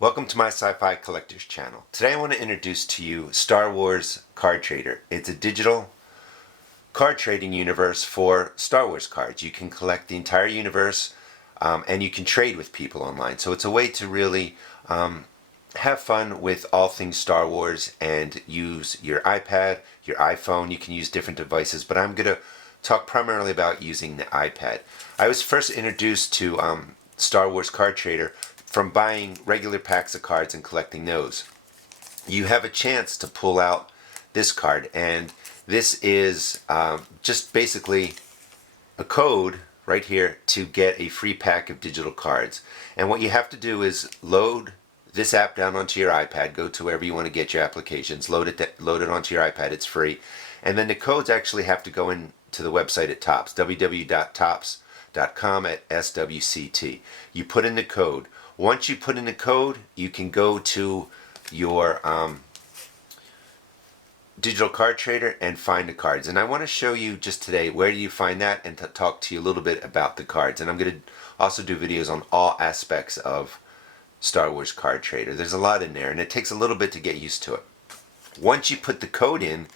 Welcome to my Sci-Fi Collectors channel. Today I want to introduce to you Star Wars Card Trader. It's a digital card trading universe for Star Wars cards. You can collect the entire universe and you can trade with people online. So it's a way to really have fun with all things Star Wars and use your iPad, your iPhone. You can use different devices, but I'm going to talk primarily about using the iPad. I was first introduced to Star Wars Card Trader from buying regular packs of cards and collecting those. You have a chance to pull out this card, and this is just basically a code right here to get a free pack of digital cards. And what you have to do is load this app down onto your iPad, go to wherever you want to get your applications, load it onto your iPad, it's free. And then the codes actually have to go in to the website at Topps, www.topps.com at SWCT. You put in the code. Once you put in the code, you can go to your digital card trader and find the cards. And I want to show you just today where do you find that and to talk to you a little bit about the cards. And I'm going to also do videos on all aspects of Star Wars Card Trader. There's a lot in there and it takes a little bit to get used to it. Once you put the code in,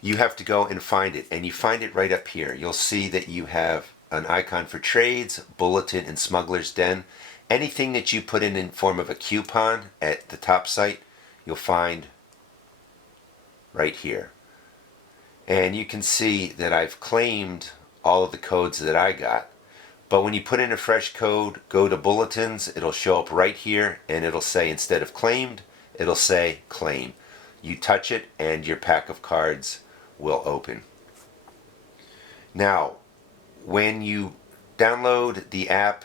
you have to go and find it. And you find it right up here. You'll see that you have an icon for trades, bulletin, and smuggler's den. Anything that you put in form of a coupon at the top site, you'll find right here. And you can see that I've claimed all of the codes that I got. But when you put in a fresh code, go to bulletins, it'll show up right here and it'll say instead of claimed, it'll say claim. You touch it and your pack of cards will open. Now, when you download the app,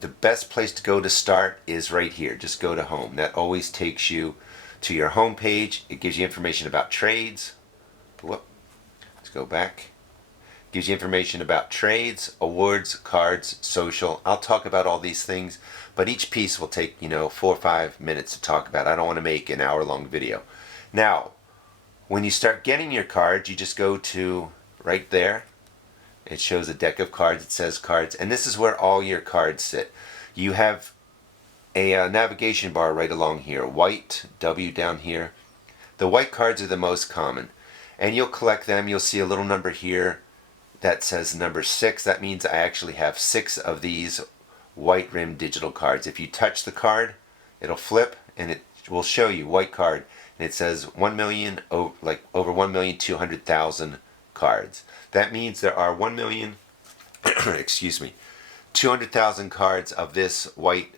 the best place to go to start is right here. Just go to home. That always takes you to your home page. It gives you information about trades. Whoop. Let's go back. Gives you information about trades, awards, cards, social. I'll talk about all these things, but each piece will take, 4 or 5 minutes to talk about. I don't want to make an hour-long video. Now, when you start getting your cards, you just go to right there. It shows a deck of cards. It says cards. And this is where all your cards sit. You have a navigation bar right along here. White, W down here. The white cards are the most common. And you'll collect them. You'll see a little number here that says number 6. That means I actually have 6 of these white rimmed digital cards. If you touch the card, it'll flip and it will show you white card. And it says 1 million, like over 1,200,000 cards. That means there are 1 million, excuse me, 200,000 cards of this white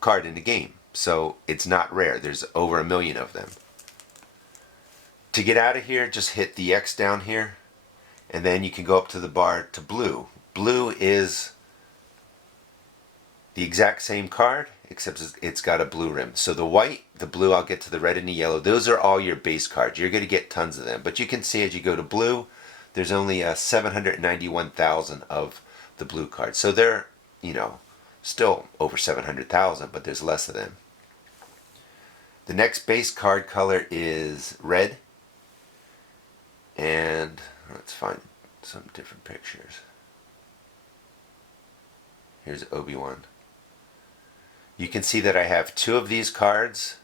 card in the game. So it's not rare. There's over 1 million of them. To get out of here, just hit the X down here, and then you can go up to the bar to blue. Blue is the exact same card, except it's got a blue rim. So the white, the blue, I'll get to the red and the yellow. Those are all your base cards. You're going to get tons of them. But you can see as you go to blue, there's only 791,000 of the blue cards. So they're, still over 700,000, but there's less of them. The next base card color is red. And let's find some different pictures. Here's Obi-Wan. You can see that I have 2 of these cards,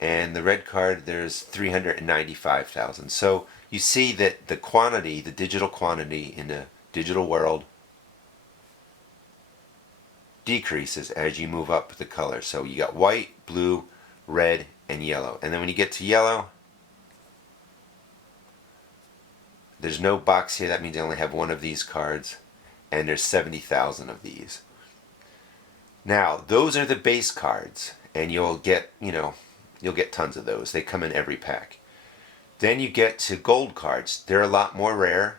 and the red card there's 395,000. So you see that the quantity, the digital quantity in the digital world decreases as you move up the color. So you got white, blue, red, and yellow. And then when you get to yellow, there's no box here. That means I only have 1 of these cards, and there's 70,000 of these. Now, those are the base cards, and you'll get tons of those. They come in every pack. Then you get to gold cards. They're a lot more rare.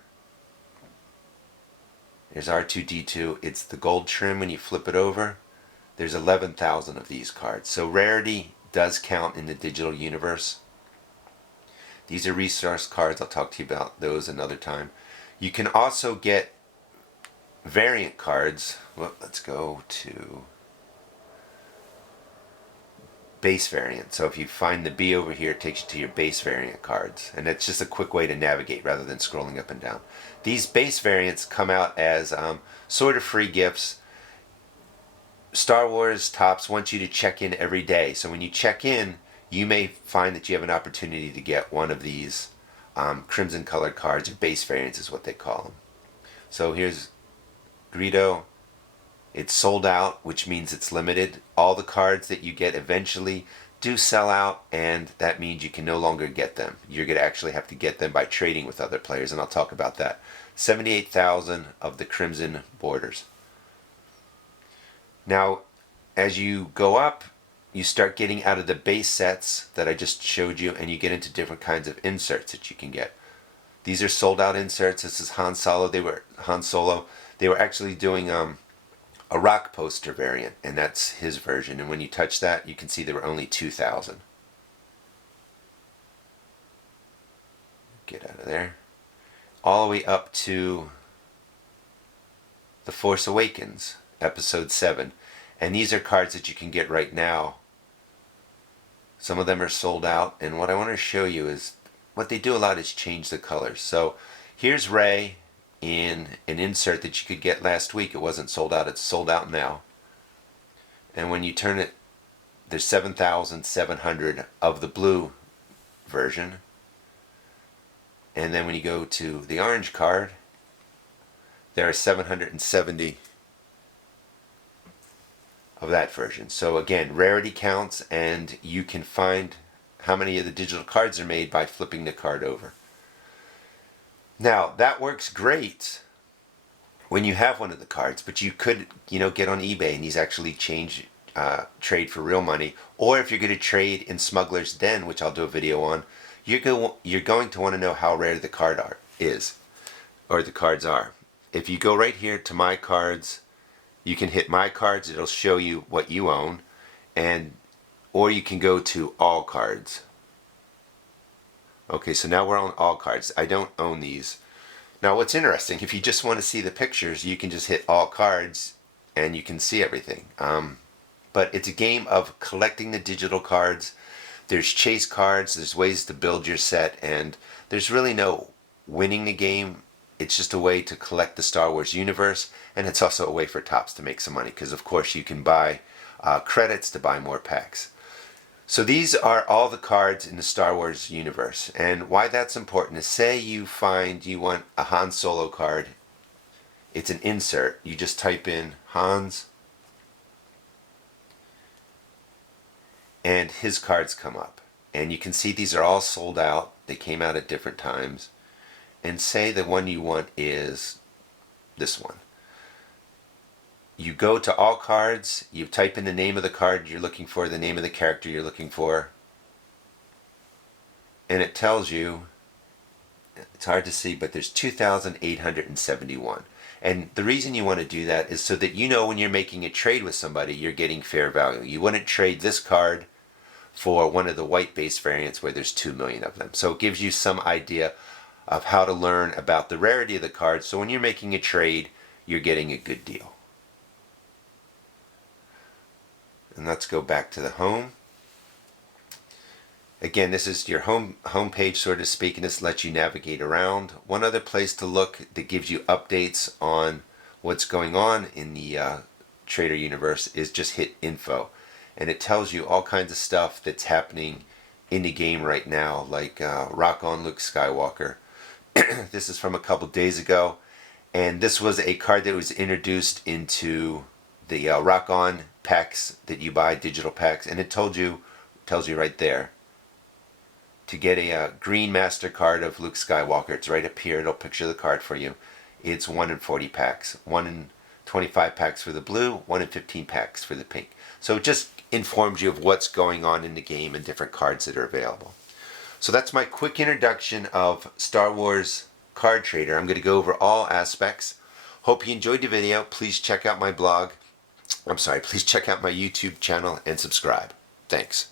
There's R2-D2. It's the gold trim when you flip it over. There's 11,000 of these cards. So rarity does count in the digital universe. These are resource cards. I'll talk to you about those another time. You can also get variant cards. Well, let's go to base variant. So if you find the B over here, it takes you to your base variant cards. And it's just a quick way to navigate rather than scrolling up and down. These base variants come out as sort of free gifts. Star Wars Topps wants you to check in every day. So when you check in, you may find that you have an opportunity to get one of these crimson colored cards, or base variants is what they call them. So here's Greedo. It's sold out, which means it's limited. All the cards that you get eventually do sell out, and that means you can no longer get them. You're going to actually have to get them by trading with other players, and I'll talk about that. 78,000 of the crimson borders. Now, as you go up, you start getting out of the base sets that I just showed you, and you get into different kinds of inserts that you can get. These are sold out inserts. This is Han Solo. They were actually doing a rock poster variant, and that's his version. And when you touch that, you can see there were only 2,000. Get out of there. All the way up to The Force Awakens, Episode 7. And these are cards that you can get right now. Some of them are sold out, and what I want to show you is what they do a lot is change the colors. So here's Rey in an insert that you could get last week. It wasn't sold out. It's sold out now. And when you turn it, there's 7,700 of the blue version. And then when you go to the orange card, there are 770 of that version. So again, rarity counts, and you can find how many of the digital cards are made by flipping the card over. Now, that works great when you have one of the cards, but you could, get on eBay and these actually trade for real money. Or if you're going to trade in Smuggler's Den, which I'll do a video on, you're going to want to know how rare the card is, or the cards are. If you go right here to My Cards, you can hit My Cards. It'll show you what you own, or you can go to All Cards. Okay, so now we're on All Cards. I don't own these. Now what's interesting, if you just want to see the pictures, you can just hit All Cards and you can see everything. But it's a game of collecting the digital cards. There's chase cards, there's ways to build your set, and there's really no winning the game. It's just a way to collect the Star Wars universe, and it's also a way for Topps to make some money, because of course you can buy credits to buy more packs. So these are all the cards in the Star Wars universe, and why that's important is, say you find you want a Han Solo card. It's an insert. You just type in Hans, and his cards come up, and you can see these are all sold out. They came out at different times. And say the one you want is this one. You go to All Cards, you type in the name of the card you're looking for, the name of the character you're looking for, and it tells you, it's hard to see, but there's 2,871. And the reason you want to do that is so that when you're making a trade with somebody, you're getting fair value. You wouldn't trade this card for one of the white base variants where there's 2 million of them. So it gives you some idea of how to learn about the rarity of the cards, so when you're making a trade, you're getting a good deal. And let's go back to the home. Again, this is your home page, so to speak, and this lets you navigate around. One other place to look that gives you updates on what's going on in the Trader universe is just hit info, and it tells you all kinds of stuff that's happening in the game right now, like Rock On Luke Skywalker. This is from a couple days ago, and this was a card that was introduced into the Rock On packs that you buy, digital packs, and it tells you right there to get a green master card of Luke Skywalker. It's right up here. It'll picture the card for you. It's 1 in 40 packs, 1 in 25 packs for the blue, 1 in 15 packs for the pink. So it just informs you of what's going on in the game and different cards that are available. So that's my quick introduction of Star Wars Card Trader. I'm going to go over all aspects. Hope you enjoyed the video. Please check out my blog. Please check out my YouTube channel and subscribe. Thanks.